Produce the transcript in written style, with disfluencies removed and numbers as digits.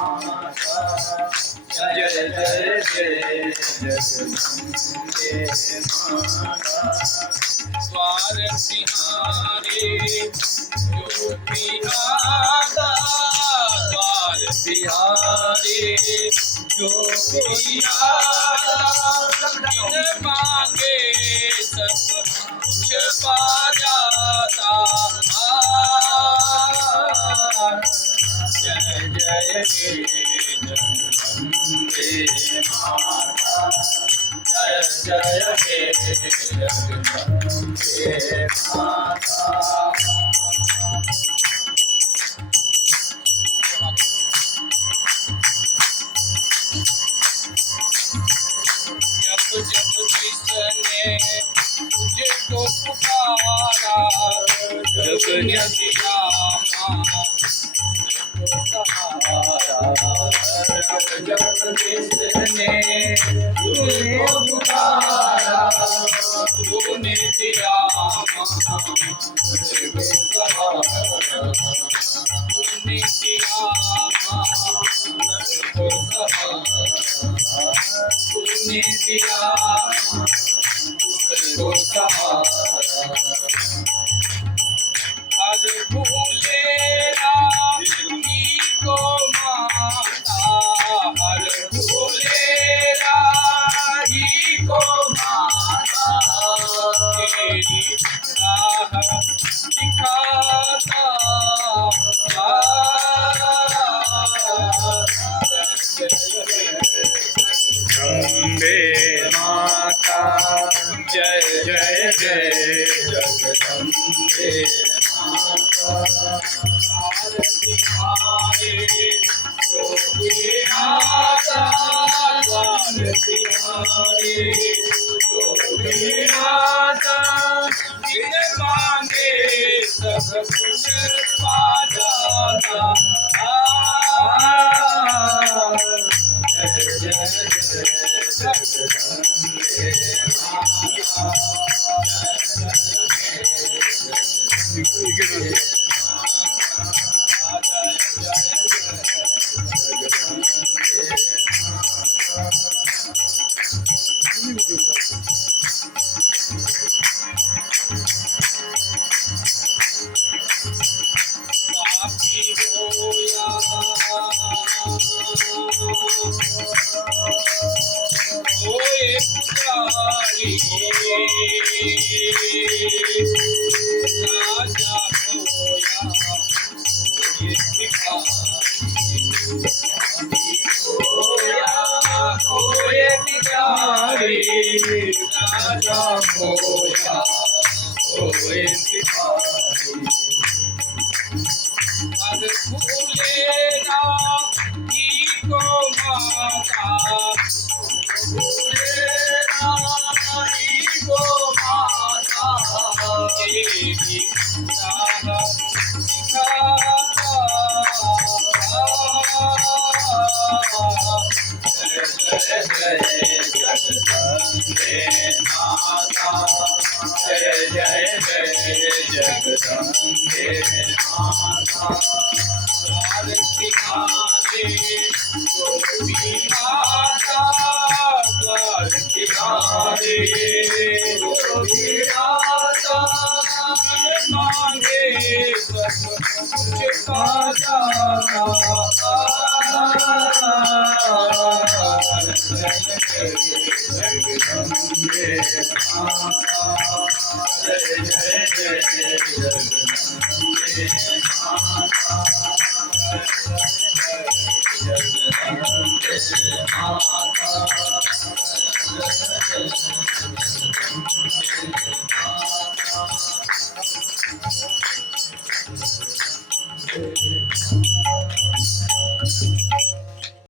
जय जय जय जगदम्बे माता। द्वार सिंहारे जो पियादा, द्वार सिंहारे जो पियादा, बिन मांगे सब कुछ पा जाता। जय जय हे जगदम्बे माता, जय जय हे जगदम्बे माता। जब जब जिसने तुझे को पुकारा, जग ने दिया माँ सहारा। जब जब जिसने तुझे को पुकारा, तूने दिया माँ सहारा। तूने दिया माँ तूने दिया मुझको सहारा। हर भूलेगा ही को माता, हर भूलेगा ही को माता। तेरी राह दिखाता जगदम्बे माता, जय जय जय जगदम्बे माता। द्वार सिंहारे जो पियादा, द्वार सिंहारे जो पियादा, बिन मांगे सब कुछ पा जाता। जय जय जगदम्बे माता, पापी हो या होए पुजारी, राजा हो या होए भिखारी। हो या होए भिखारी, राजा हो या होए भिखारी। हर भूलेगा ही को माता, भूलेगा ही को माता। तेरी राह दिखाता। जय जय जगदम्बे माता, जय जय जय जगदम्बे माता। द्वार सिंहारे जो पियादा, द्वार सिंहारे जो पियादा, बिन मांगे सब कुछ पा जाता। जगदम्बे माता, जय जय जय जगदम्बे माता, जगदम्बे माता।